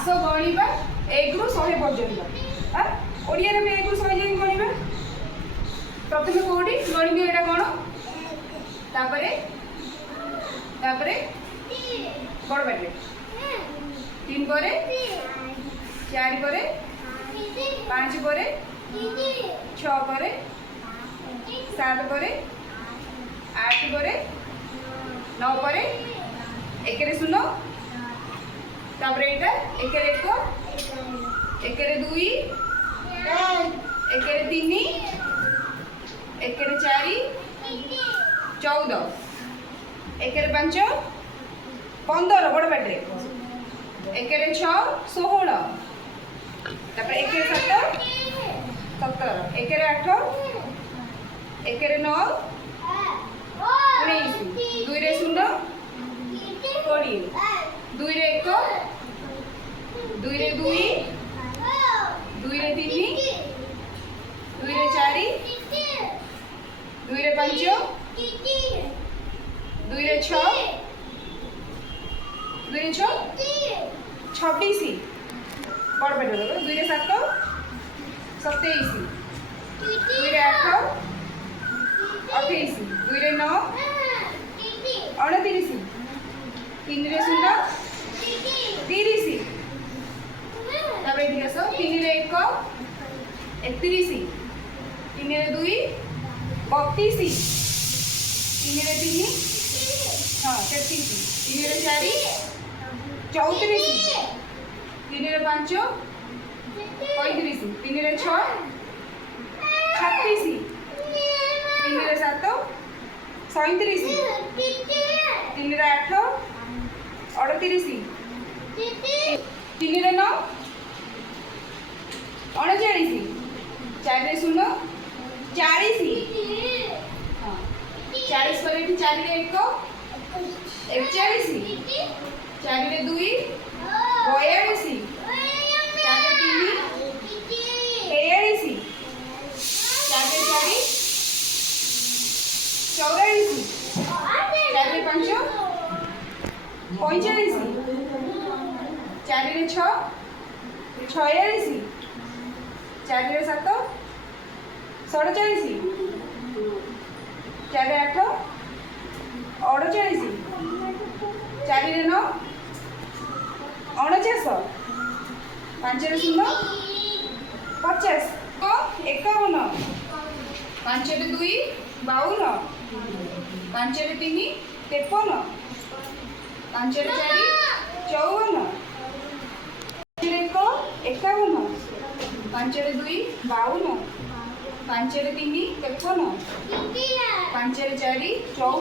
आस गणिबा 1 रु 100 पर्यंत ओडिया रे 1 रु 100 जाए गणिबा प्रथम कोडी गणिबे एटा कोन तापरे तापरे बड़ बाटे 3 परे 4 परे 5 परे 6 परे 7 परे 8 परे 9 परे 1 रे 0 तापरे एटा 1 रे 1 1 रे 2 1 रे 3 1 रे 4 14 1 रे 5 15 बड़ बाटे 1 रे 6 16 तापर 1 रे 7 17 1 रे 8 1 रे 9 19 2 रे 0 20 2 रे 1 2 रे 2 2 रे 3 2 रे 4 2 रे 5 2 रे 6 2 रे 6 26 बड़ पेट 2 रे 7 27 2 रे 8 28 2 रे 9 29 3 रे 0 30 तापर एठी आसो 3 रे 1 31 3 रे 2 32 3 रे 3 हां 33 3 रे 4 34 3 रे 5 35 3 रे 6 36 3 रे 7 37 3 रे 8 38 3 रे 9 39 4 रे 0 40 हाँ 40 पर 4 रे 1 41 4 रे 2 42 4 रे 3 43 4 रे 4 44 4 रे 5 45 4 रे 6 46 4 रे 7 47 4 रे 8 38 4 रे 9 49 5 रे 0 50 51 5 रे 2 52 5 रे 3 53 5 रे 4 54 5 रे 1 51 5 रे 2 52 5 रे 3 53 5 रे 4 54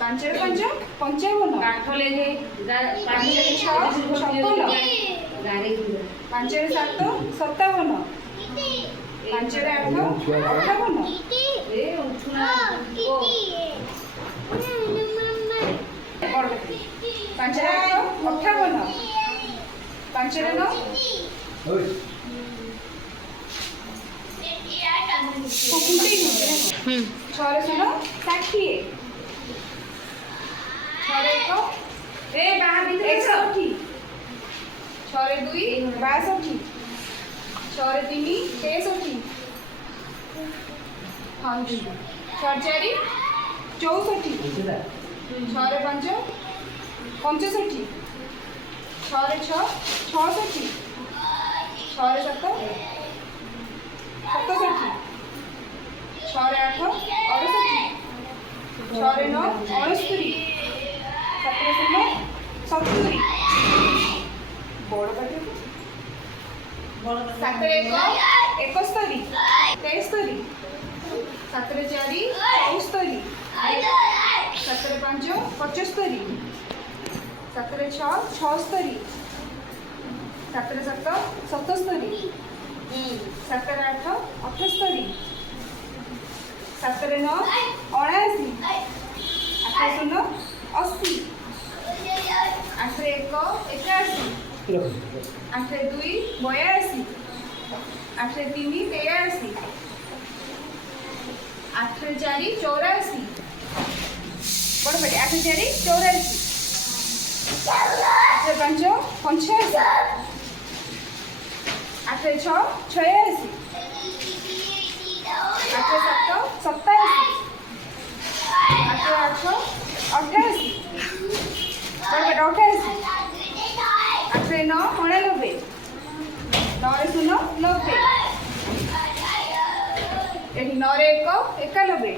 5 रे 5 55 5 रे 6 56 5 रे 7 57 5 रे 8 58 ए उठना 5 रे 8 58 5 रे 9 6 रे 0 60 6 रे 1 ए बाहर भीतर 61 6 रे 2 62 6 रे 3 63 हाँ 6 4 64 6 रे 5 65 6 रे 6 66 6 रे 7 67 6 रे 8 68 6 रे 9 69 7 रे 0 70 बड़ बाटे 7 रे 1 71 73 7 रे 4 74 7 रे 5 75 7 रे 6 76 7 रे 7 77 7 रे 8 78 7 रे 9 79 8 रे 0 80 8 रे 1 81 8 रे 2 82 8 रे 3 83 8 रे 4 84 बड़ बड़े 8 रे 4 84 ପାଞ୍ଚ ପଞ୍ଚାଅଶୀ, ଆଠରେ ଛଅ ଛୟାଅଶୀ, ଆଠରେ ସାତ ସତାଅଶୀ, ଆଠରେ ଆଠ ଅଠାଅଶୀ, ଅଠାଅଶୀ, ଆଠରେ ନଅ ଅଣାନବେ, ନଅରେ ଶୂନ ନବେ, ଏଠି ନଅରେ ଏକ ଏକାନବେ,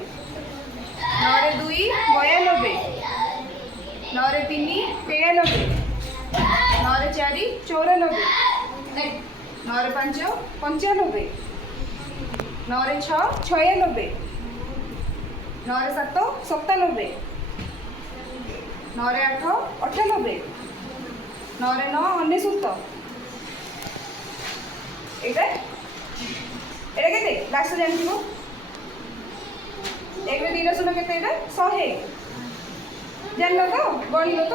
ନଅରେ ଦୁଇ ବୟାନବେ, ନଅରେ ତିନି ତେୟାନବେ, ନଅରେ ଚାରି ଚଉରାନବେ, ନଅରେ ପାଞ୍ଚ ପଞ୍ଚାନବେ, ନଅରେ ଛଅ ଛୟାନବେ, ନଅରେ ସାତ ସତାନବେ, ନଅରେ ଆଠ ଅଠାନବେ, ନଅରେ ନଅ ଅନେଶତ। ଏଇଟା ଏଇଟା କେତେ ଲାଷ୍ଟ ଜାଣିଥିବ? ଏକରେ ଦୁଇଟା ଶୂନ କେତେ? ଏଇଟା 100। ଜାଣିଲ ତ? ଗଣିଲ ତ?